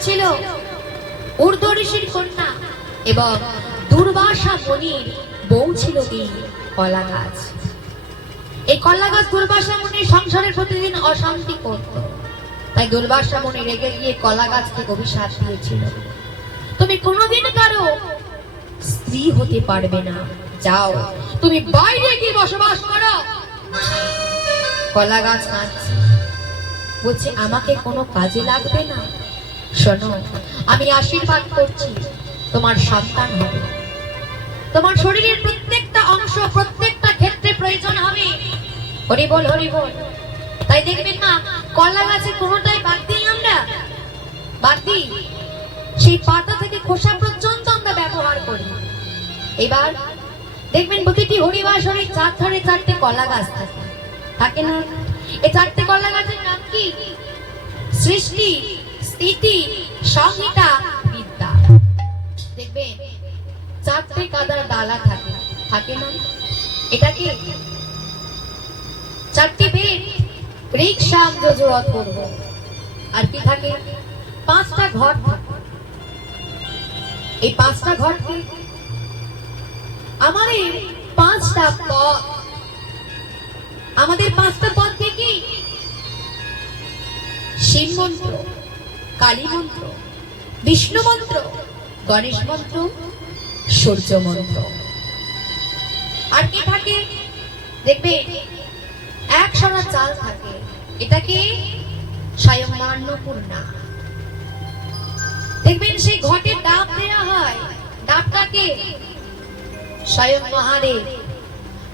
হয়েছিল ঊর্ধ্ব ঋষির কন্যা এবং দুর্বাসা মুনির বউ ছিল এই কলা গাছ। এই কলা গাছ দুর্বাসা মুনির সংসারে প্রতিদিন অশান্তি করত। তাই দুর্বাসা মুনি রেগে গিয়ে কলা গাছকে অভিশাপ দিয়েছিল, তুমি কোনোদিন কারো স্ত্রী হতে পারবে না, যাও তুমি বাইরে গিয়ে বসবাস করো। কলা গাছ কাঁদছে, বলছে আমাকে কোনো কাজে লাগবে না, শোনো আমি আশীর্বাদ করছি তোমার সন্তান হবে, তোমার শরীরের প্রত্যেকটা অংশ প্রত্যেকটা ক্ষেত্রে প্রয়োজন হবে। হরি বল হরি বল। তাই দেখবেন না কলা গাছে কোনোটাই বাদ দিই, আমরা বাদ দিই, সেই পাতা থেকে খোসা পর্যন্ত আমরা ব্যবহার করি। এবার দেখবেন প্রতিটি হরিবাসরে চার ধারে চারটে কলা গাছ থাকে, থাকে না? এই চারটে কলা গাছের নাম কি? সৃষ্টি, স্থিতি, সংহিতা, বিদ্যা। দেখবেন চারটে কাদার ডালা থাকে, থাকে না? এটাকে চারটি বেদ, ঋক, সাম, যজু, অথর্ব। আর কি থাকে? পাঁচটা ঘর থাকে। এই পাঁচটা ঘর কি? আমাদের পাঁচটা পথ। আমাদের পাঁচটা পথ কি? শিব মন্ত্র, কালী মন্ত্র, বিষ্ণু মন্ত্র, গণেশ মন্ত্র, সূর্য মন্ত্র। আর কি থাকে? দেখবে এক সরা চাল থাকে, এটাকে স্বয়ং অন্নপূর্ণা। দেখবেন সেই ঘটে ডাব দেওয়া হয়, ডাবটাকে স্বয়ং মহাদেব।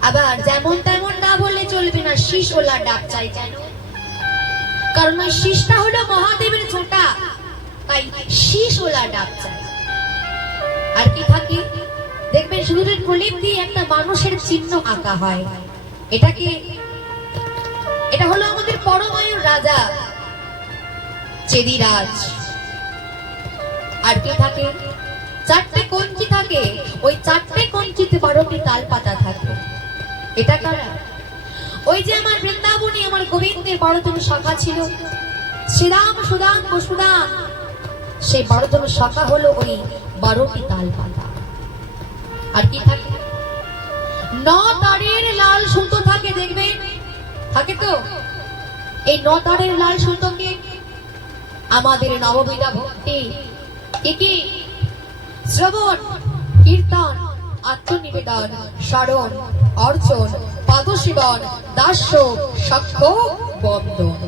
আবার যেমন তেমন ডাব হলে চলবে না, শীষ ওলা ডাব চাই। কেন? কারণ ওই শীষটা হলো মহাদেবের ছোটা, তাই শীষ ওলা ডাব চাই। আর কি থাকে? দেখবেন সিঁদুরের প্রলেপ দিয়ে একটা মানুষের চিহ্ন আঁকা হয়, এটাকে, এটা হলো আমাদের পরমায়ুর রাজা চেদিরাজ। আর কি থাকে? চারটে কঞ্চি থাকে, ওই চারটে কঞ্চিতে 12টি তাল পাতা থাকে। এটা কারা? ওই যে আমার বৃন্দাবনী আমার গোবিন্দের 12 জন সখা ছিল, শ্রীরাম, সুদাম, বসুদাম। সেই 12 জন সখা হলো ওই 12টি তাল পাতা। আর কি থাকে? 9 তারের লাল সুতো থাকে, দেখবেন থাকে তো? এই 9 তারের লাল সুতোকে আমাদের নববিধা ভক্তি কি? শ্রবণ, কীর্তন, আত্মনিবেদন, স্মরণ, অর্চন, পাদসেবন, দাস্য, সাক্ষ্য, বন্দন।